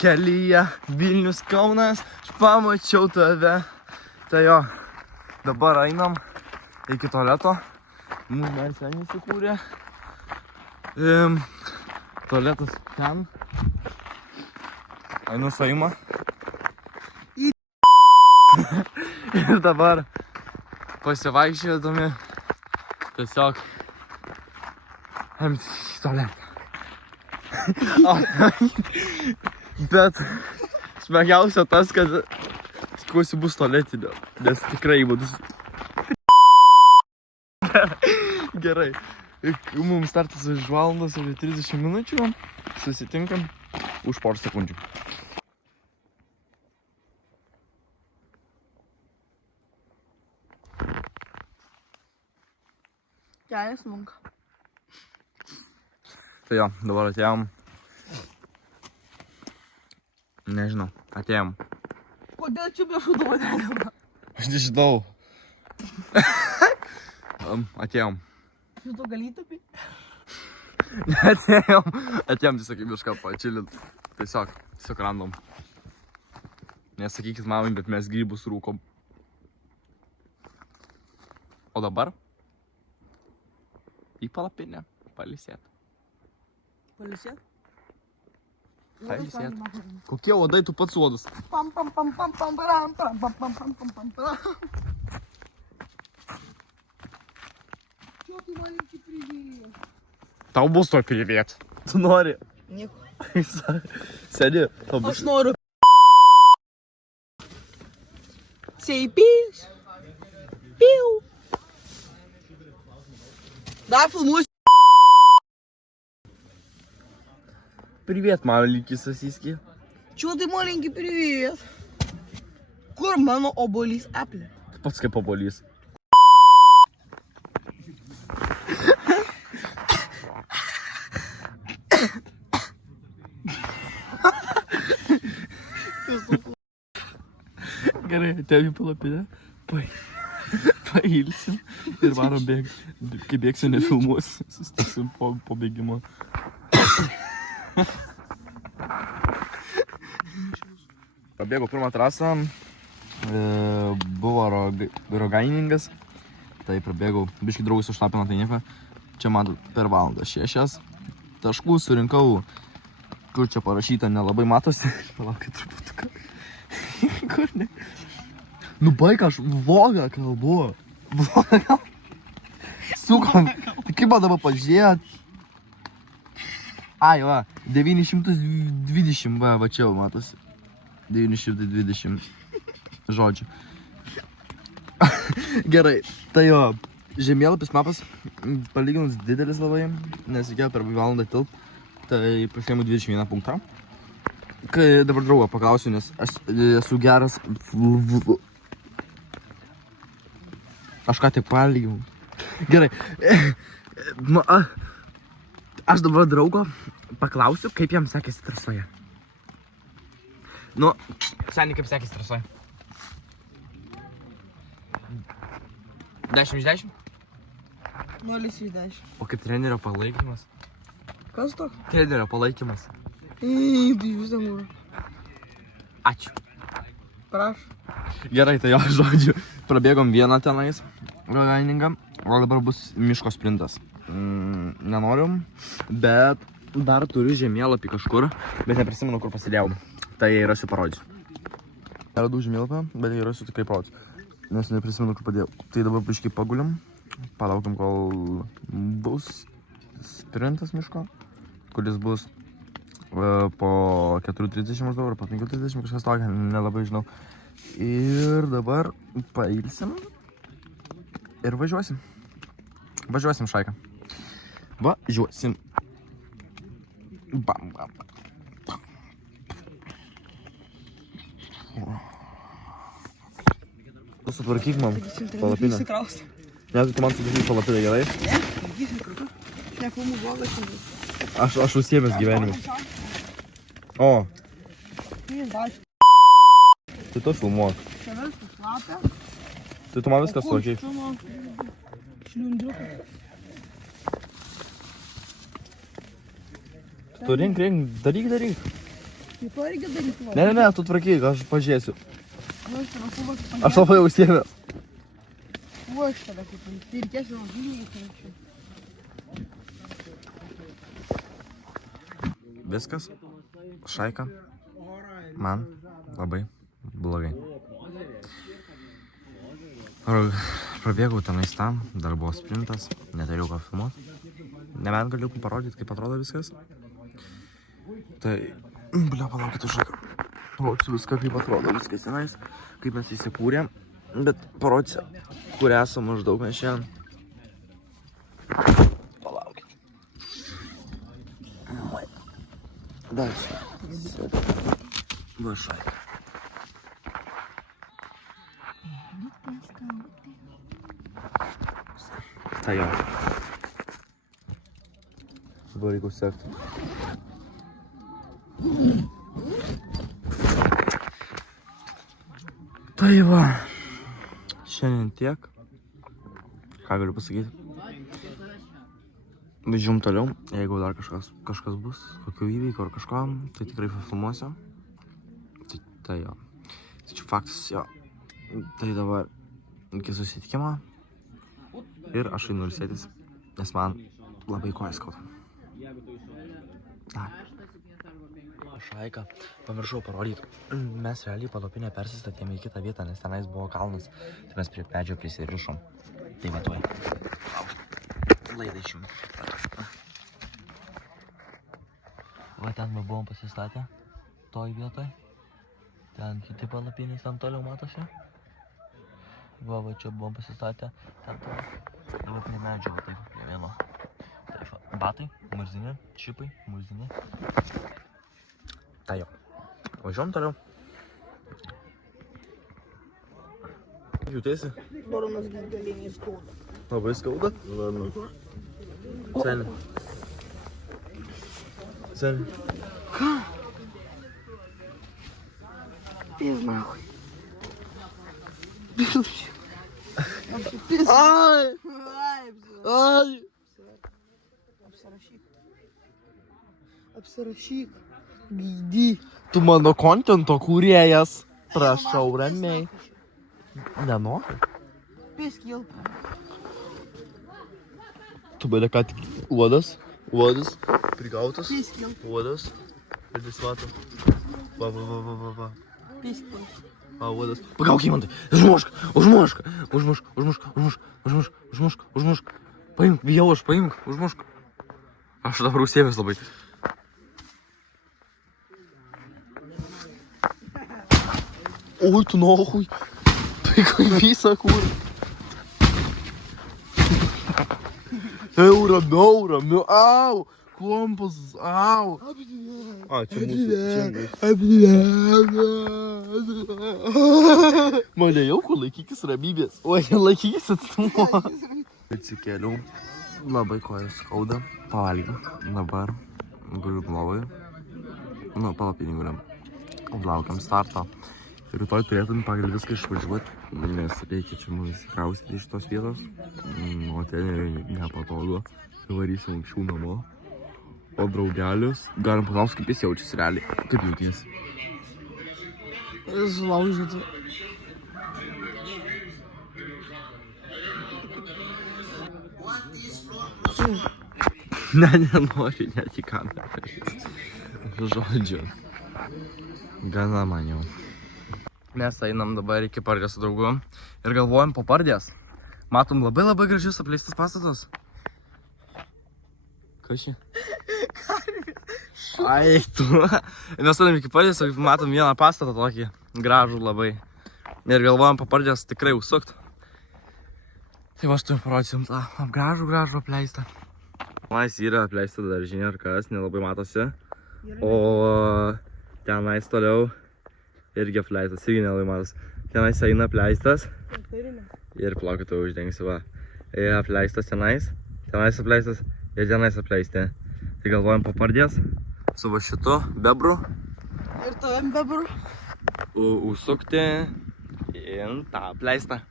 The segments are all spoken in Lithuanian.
kelyje Vilnius Kaunas, aš pamačiau tave. Tai jo, dabar einam iki tualeto. Mūsų dar seniai įsikūrė. Tualetas ten. Einu suima. Ir dabar pasivaikščiodami tiesiog į tualetą. Bet smagiausia tas, kad tikiuosi bus tualetinio, nes tikrai bus. Gerai. Mums startas už valandos ir 30 minučių. Susitinkam už porą sekundžių. Kelias munka. Tai jo, dabar atėjom. Nežinau, atėjom. Kodėl čia be šūdo negalima? Aš nežinau. Atėjom. Šūdo gali įtapį? Atėjom tiesiog į mišką pačilint. Tiesiog random. Nesakykit mamai, bet mes grybus rūkom. O dabar? Į palapinę. Pailsėt. Pailsėt? Pailsėt. Kokie uodai tu pats uodas? Pam pam pam pam pam param pam pam pam pam pam pam param. Čio tu malinki privėjai? Tau bus to privėt. Tu nori? Nieko. Sėdi. Aš noriu. Seipys. Piu. Dar filmuosiu. Привет, маленький сосиски. Чего ты маленький привет? Kur mano obolys aplė? Tu pats kaip obolys. Gerai, atėjom į palapinę. Pailsim ir varom bėgti. Kai bėgsiu, nefilmuosiu. Sustiksim po bėgimo. Pabėgau pirmą trasą, buvo rogainingas, tai prabėgau, biškį draugus užtapino tai nieko. Čia man per valandą 6 taškų surinkau, kur čia parašyta nelabai matosi. Palaukit truputuką. Kur ne? Nu baik, aš vlogą kalbu. Vlogą. Sukom, tai kaip man dabar pažiūrėt? Ai, va, 920, va čia jau matosi. 920 žodžių. Gerai, tai jo, žemėlapis mapas palyginus didelis labai, nes reikėjo per valandą tilpt, tai pasiėmiau 21 punktą. Kai dabar draugą paklausiu, nes aš esu geras. Aš ką tik palyginau. Gerai. Aš dabar draugo paklausiu, kaip jam sekėsi trasoje. Nu, seniai kaip sekėsi trasoje? 10 iš 10? 0 iš 10. O kaip trenerio palaikymas? Kas toks? Trenerio palaikymas. Tai jūs ten. Ačiū. Prašau. Gerai, tai jo žodžiu. Prabėgom vieną tenais rogainingą, o dabar bus miško sprintas. Nenoriu, bet dar turiu žemėlapį kažkur, bet neprisimenu, kur pasidėjau. Tai rasiu parodžiu. Radau žemėlapį, bet rasiu tikrai parodžiu, nes neprisimenu, kur padėjau. Tai dabar biškį pagulim, palaukim, kol bus sprintas miško, kuris bus po 4:30 maždaug, ar po 5:30, kažkas tokio, nelabai žinau. Ir dabar pailsim ir važiuosim. Važiuosim, šaika. Važiuosim. Bam, bam, bam. Tu sutvarkyk man palapinę. Ne, tu man sutvarkyk palapinę, gerai? Ne, sutvarkysim kartu. Nefilmų vlogas. Aš užsiėmęs gyvenimą. O. Tai tu filmuok. Čia viskas šlapia. Tai tu man viskas sutvarkyk. Šliundriukas. Tu rink, daryk. Tai to reikia daryti. Ne, tu tvarkyk, aš pažiūrėsiu. Nu, aš tada kubas Aš labai užsiėmęs. O, aš tada kaip tai reikės jau žymiai. Viskas. Šaika. Man labai blogai. Prabėgau tenais tam, dar buvo sprintas, neturėjau ką filmuoti. Nebent galiu parodyti, kaip atrodo viskas. Tai, palaukit už šaką. Parodysiu viską, kaip atrodo viskas tenais, kaip mes įsikūrėm. Bet parodysiu, kur esam maždaug mes šiandien. Palaukit. Dar čia. Va šaika. Tai jo. Dabar reikia sekti. Tai va. Šiandien tiek. Ką galiu pasakyti? Važiuom toliau. Jeigu dar kažkas bus, kokių įvykių ar kažko, tai tikrai filmuosiu. Tai jo. Tai čia faktas jo. Tai dabar iki susitikimo. Ir aš einu ilsėtis, nes man labai kojas skauda. Šaika, pamiršau parodyti. Mes realiai palapinę persistatėme į kitą vietą, nes tenais buvo kalnas. Tai mes prie medžio prisirišom. Tai va tuoj. Laidą išjungti. Va ten va buvom pasistatę. Toj vietoj. Ten kiti palapinės, ten toliau matosi. Va čia buvom pasistatę. Ten toliau. Dabar prie medžio, va taip, prie vieno. Taip, batai, murzinė, čipai, murzinė. Tai jo. Važiuom toliau. Jautiesi? Burnas galiniai skauda. Labai skauda? Varnu. Seni. Ką? Pis nahoj. Ai! Ai! Apsirašyk. Gydy. Tu mano kontento kūrėjas. Prašau, ramiai. Nenori? Pis kil. Tu mane ką tik uodas, prigautas, Pis kil. uodas, ir vis mato. Va. Pis kil. Va, uodas. Pagauk įmantai, užmušk. Paimk, bijau aš, užmušk. Aš dabar užsiėmęs labai. Oi, tu nohui. Tai kaip visą kur. Ramiau, au. Kompasas, au. A, čia mūsų. Mane jau kur laikykis ramybės. Oi, laikykis atstumo. Atsikėliau. Labai kojas skauda. Pavalgiau. Dabar guliu lovai. Nu, palapinį guliam. Laukiam starto. Rytoj turėtum pagal viską išvažiuoti, nes reikia čia mums įsikraustyti iš tos vietos. O ten nepatogu. Varysim anksčiau namo. O draugelis, galim paklausti, kaip jis jaučiasi realiai. Kaip jautiesi? Sulaužyti. Nenoriu net į kamerą. Žodžiu. Gana man jau. Mes einam dabar iki Pardės su draugu ir galvojam po Pardės. Matom labai gražius apleistus pastatus. Kas čia? Ai, tu. Mes einam iki Pardės ir matom vieną pastatą tokį gražų labai. Ir galvojam po Pardės tikrai užsukt. Tai va, aš tu parodysim tą gražų apleistą. Tenais yra apleista daržinė ar kas, nelabai matosi. O tenais toliau irgi apleistas, irgi nelabai matos. Tenais eina apleistas. Ir plaukį tu uždengsi, va. Apleistas tenais apleistas ir tenais apleisti. Tai galvojam po Pardės su va šitu bebru. Ir tavim bebru. Užsukti į tą apleistą.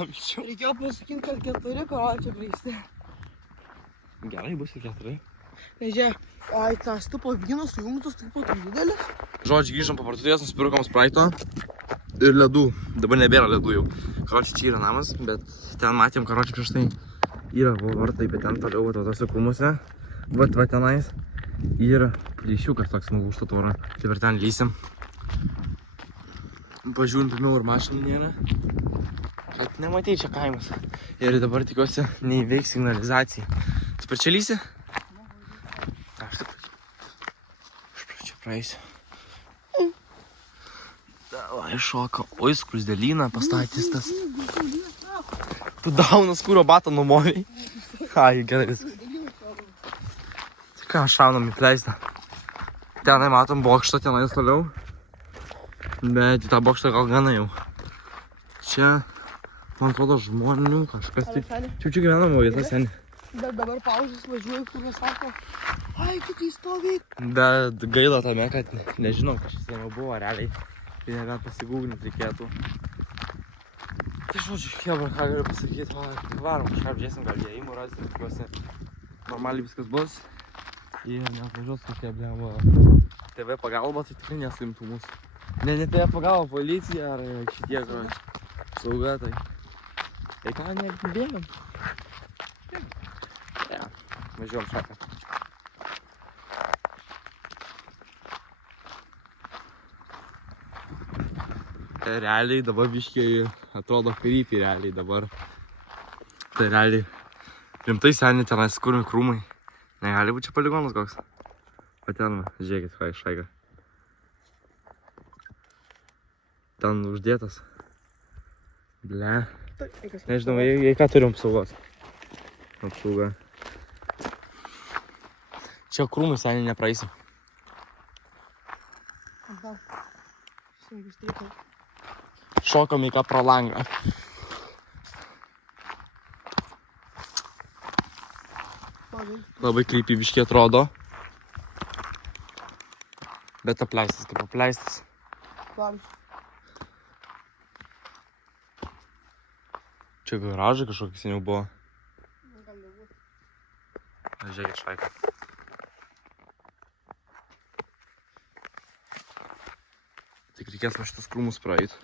Reikėjo pasakyti, kad 4 karo čia pleisti. Gerai, bus ir 4. Nežiūrėk, ai, tas tipo vynas sujungtas, tipo tai didelis. Žodžiu, grįžom po parduotuvės, nusipirkom spraito ir ledų. Dabar nebėra ledų jau. Karočiui, čia yra namas, bet ten matėm, karočiui, prieš tai yra vartai, bet ten toliau, va, tose krūmuose, va tenais, yra plyšiukas toks smulkus už tą tvorą. Tai per ten lysim. Pažiūrim pirmiau, ir mašinų nėra. Bet nematai čia kaimus. Ir dabar tikiuosi neįveiks signalizacija. Tu per čia lysi? Aš čia praeisiu. Davai šoka. Oi, skrusdėlyną pastatys tas. Tu daunas kūro batą numoviai. Ai, gerai viskas. Tai ką, šaunam į pleistą. Tenai matom bokštą, tenais toliau. Bet į tą bokštą gal gana jau. Čia, man atrodo, žmonių kažkas. Čia gyvenamo vieta, seni. Bet dabar pauzės važiuoju, kur mes sako. Ai, kitai stovi. Bet gaila tame, kad nežinau, kažkas ten jau buvo realiai. Tai nebent pasigūglinti reikėtų. Tai žodžiu, hebra, ką galiu pasakyti, varom, kažką apžiūrėsim, gal įėjimų rasti, tikiuosi normaliai viskas bus. Ir neatvažiuos kokie blėvo TV pagalba, tai tikrai nesuimtų mūsų. Ne TV pagalba, policija ar šitie sauga, tai... Tai ką, nebėgam. Ja, važiuojam šaką. Realiai dabar biškiai atrodo creepy realiai dabar. Tai realiai rimtai seniai tenais kurmi krūmai. Negali būti čia poligonas koks. Paten, žiūrėkit, šaiga. Ten uždėtas. Ble. Nežinau, jei ką turim apsaugos. Apsauga. Čia krūmai seniai nepraeisim. Atgal. Sunkius streikai. Šokam į ką pro langą. Labai creepy biškiai atrodo. Bet apleistas kaip apleistas. Čia garažai kažkokie seniau buvo. Žiūrėkit šaiką. Tik reikės nuo šitus krūmus praeit.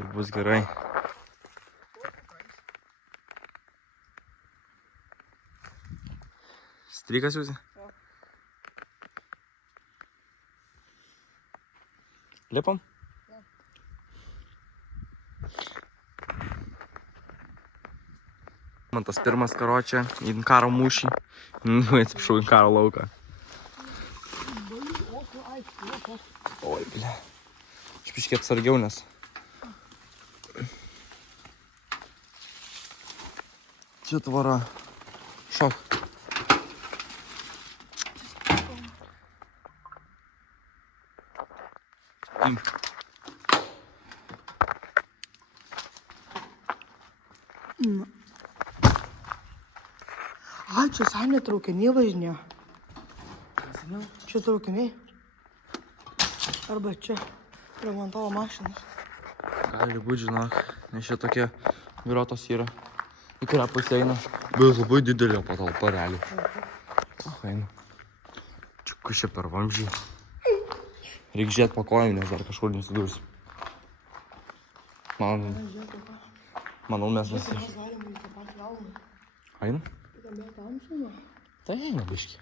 Ir bus gerai. Strykas jūsų? Jo. Lipam? Jo. Man tas pirmas karočią į karo mūšį. Atsiprašau, į karo lauką. Oi, ble. Aš biškiai atsargiau, nes... Čia tvara. Šok. Imk. Ai, čia seniai traukiniai važinėjo. Čia traukiniai. Arba čia remontavo mašinas. Gali būt, žinok, nes čia tokie virotos yra. Į kurią pusę eina. Bet labai didelė patalpa realiai. Eina. Čia kas čia per vamzdžiai. Reik žiūrėt po kojom, nes dar kažkur nesidursim. Manau, mes visi. Eina? Tai eina biški.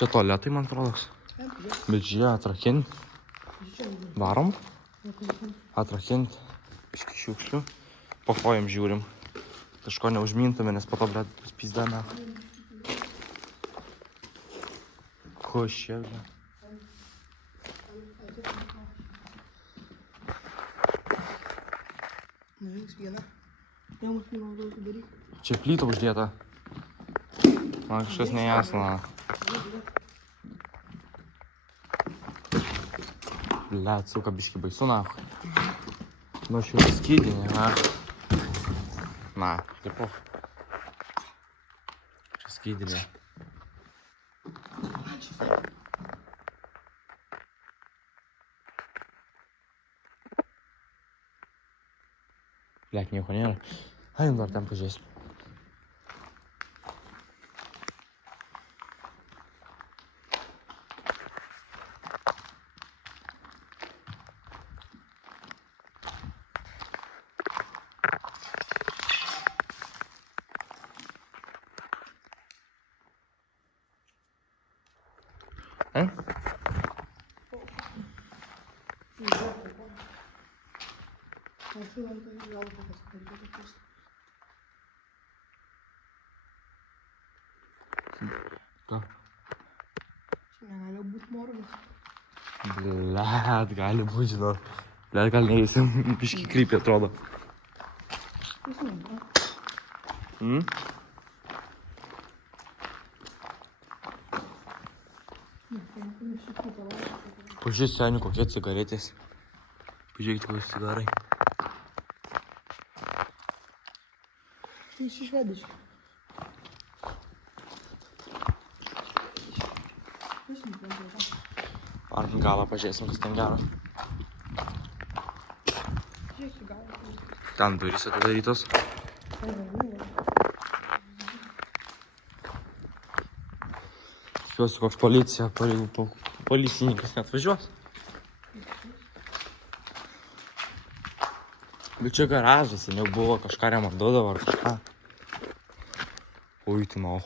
Čia tualetai, man atrodo. Bet žiūrė, atrakint. Varom. Atrakint. Biški šiukšlių. Po kojom žiūrim. Kažko neužmintume, nes po to, blet, bus pizdame. Ko šia, blet? Nuveiks vieną. Nemus nenaudoju daryk. Čia plyta uždėta. Man kažkas nejasna. Blet, suka biški baisu, na. Nu, aš jau skydinė, na. Na, tipo. Čia skydinė. Blet, nieko nėra. Ai, dar ten pažiūrėsim. Ai? Ką? Čia negali būti morgas. Blet, gali būti, žinau. Blet, gal neįsim, biški krypį atrodo. Pažiūrėk, senių, kokie cigaretės. Pažiūrėkite, kokie cigarai. Tai iš švediškai. Ar galą pažiūrėsim, kas ten gero. Žiūrėk, galą. Ten durys atidarytos. Tikiuosi, koks policininkas net važiuos. Bet čia garažas, seniau buvo kažką remontuodavo ar kažką. Ui, tu nahu.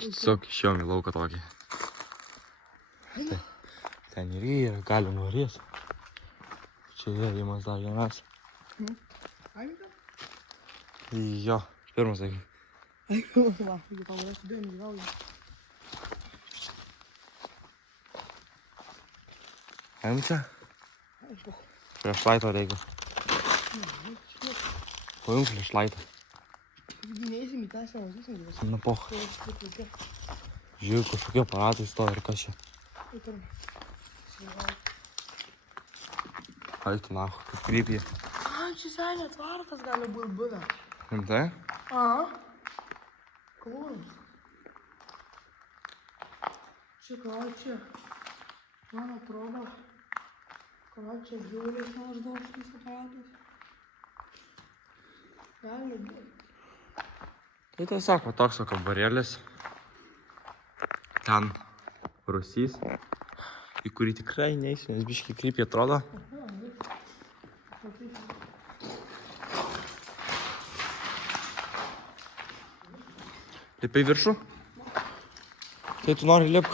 Tiesiog išėjom į lauką tokį. Ten ir yra, galim varėti. Čia įėjimas dar vienas. Jo, pirmas sakai. Va, jeigu tau yra sudėjami gyvauja. Einam čia? Flashlight'o reikia. Paimk flashlight'ą. Neįsim į tą savo visą. Na poch. Žiūrėk, kažkokie aparatai stovi ir kas čia. Ai, tu nahu, kaip krypį. Čia senė tvartas gali būti buvę. Rimtai? Aha. Klonas. Čia ką čia? Man atrodo, ką čia gyvuliais maždaug šitais aparatais. Gali būti. Tai tiesiog va toks kambarėlis. Ten rūsys, į kurį tikrai neįsiu, nes biškai krypį atrodo. Lipai viršų? Tai tu nori lipk.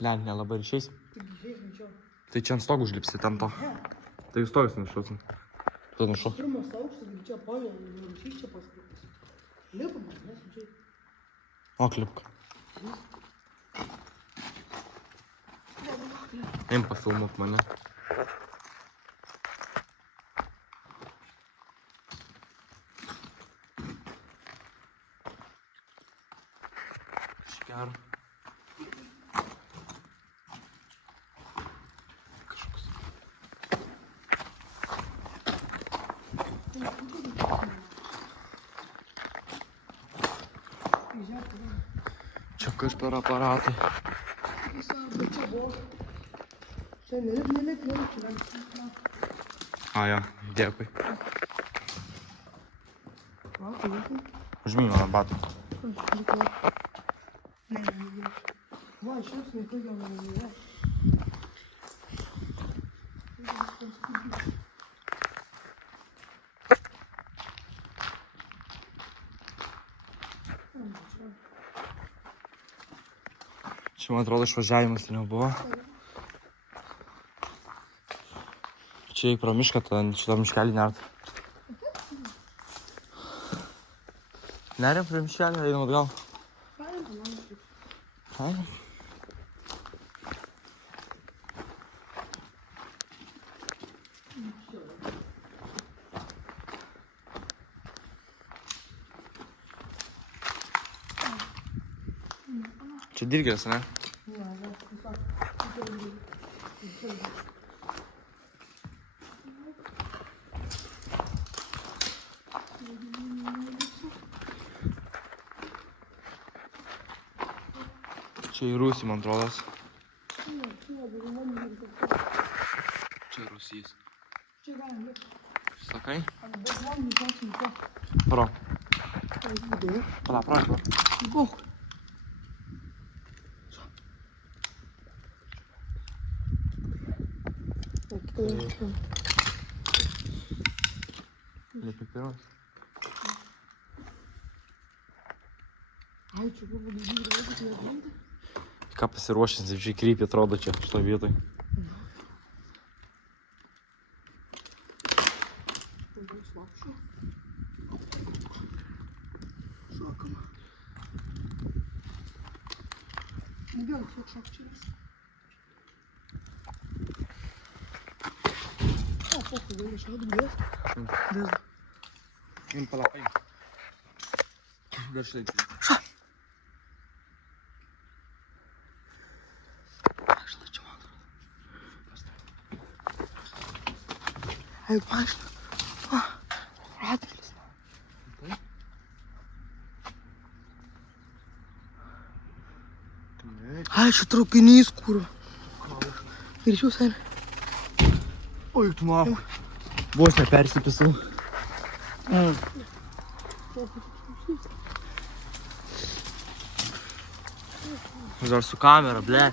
Len, nelabai išeisi. Tai čia ant stogų užlipsi, ten to. Tai jūs stogas nušausim. Tu nušau. Pirmas aukštas, čia pajau, rūsys čia paskirtas. Lipam, mes čia. O, klipk. Eim pafilmuok mane. Šker. Kažkoks. Čia kažper aparatai. Čia buvo. Čia nelip. A, jo, dėkui. Va, tai vaikai. Užmink mano batų. Ne. Va, šios vaikai gal nevyra. Čia, man atrodo, išvažiavimas ten jau buvo. Čia į pro mišką, šitą miškelį nert. Neriam prie miškelį, einam atgal. Einam. Čia dirgės, ne? Čia į rūsį, man atrodas. Čia rūsys. Čia galim lipti. Sakai? Bet man nežinau, ko. Pro. Tai būdė. Pala, pro. Bok. Lipi pirmas. Ai, čia buvo didžiulį. Ką pasiruošęs, taip šiai krypį atrodo čia, šitoj vietoj. Šokama. Nebėg, kiek šokčiais. O, pokui, vėl išaudu dės. Dės. Im palapai. Dar štai. Ai, mašina. Radvilis. Ai, čia traukinys, kur. Ir jūs, eina. Oi, tu nafai. Vos nepersipisau. Dar su kamera, ble.